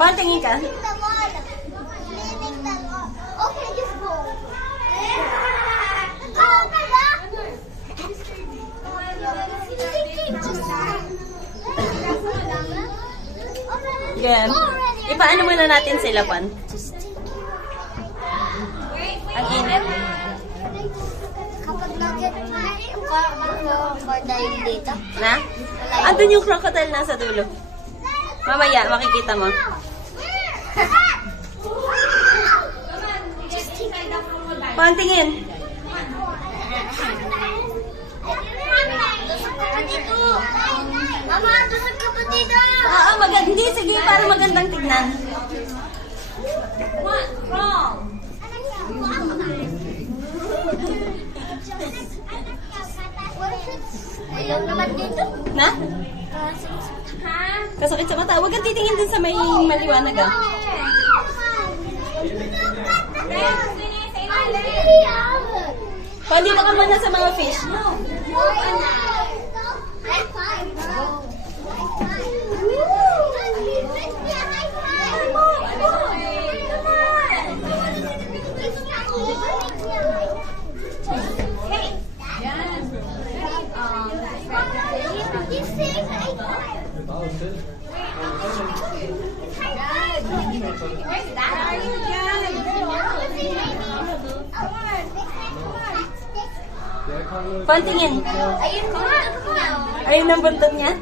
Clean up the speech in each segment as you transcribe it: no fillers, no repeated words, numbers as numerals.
Patingin ka. Okay, just go. Yan. Ipaano muna natin sila, Pan? Ang init. Kapag nag-get yung crocodile dito. Na? Andun yung crocodile nasa dulo. Mamaya, makikita mo. Pan, tingin. Mama, tusok ka pa dito. Oo, hindi. Sige, para magandang tignan. Ayaw naman dito. Na? Kasakit sa mata. Huwag kang titingin dun sa may maliwanag, ah. Pan, dito ka muna sa mga fish. Pan, tingin. Ayun ang buntot niya.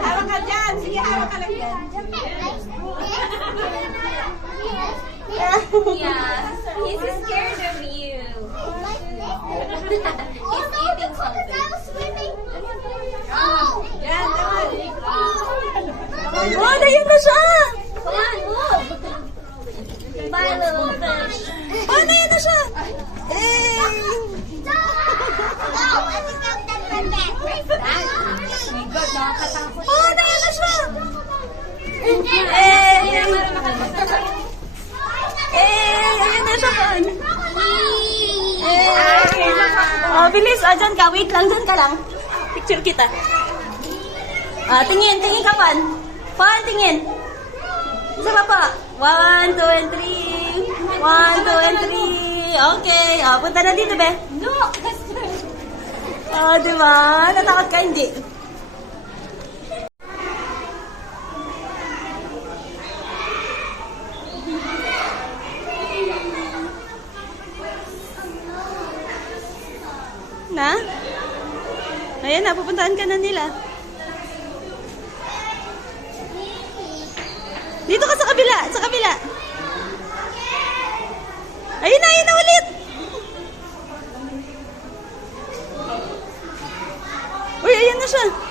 Hawak ka dyan. Sige, hawak ka lang dyan. Yeah, he's scared of you. He's eating something. Yan, naman. Oh, ayun na siya! Come on, move. Bye, little fish. Oh, ayun na siya! Eh! Oh, ayun na siya! Eh! Ayun na siya, Pan! Oh, bilis! Oh, dyan ka. Wait lang, dyan ka lang. Picture kita. Ah, tingin ka, Pan. Pan, tingin. Isa pa pa. 1, 2, and 3. 1, 2, and 3. Okay. Ah, punta na dito, be. No, Ah, di ba? Natakot ka, hindi? Na? Ayan na, pupuntahan ka na nila. Dito ka sa kabila, sa kabila. Ayun na ulit. Uy, ayan na siya.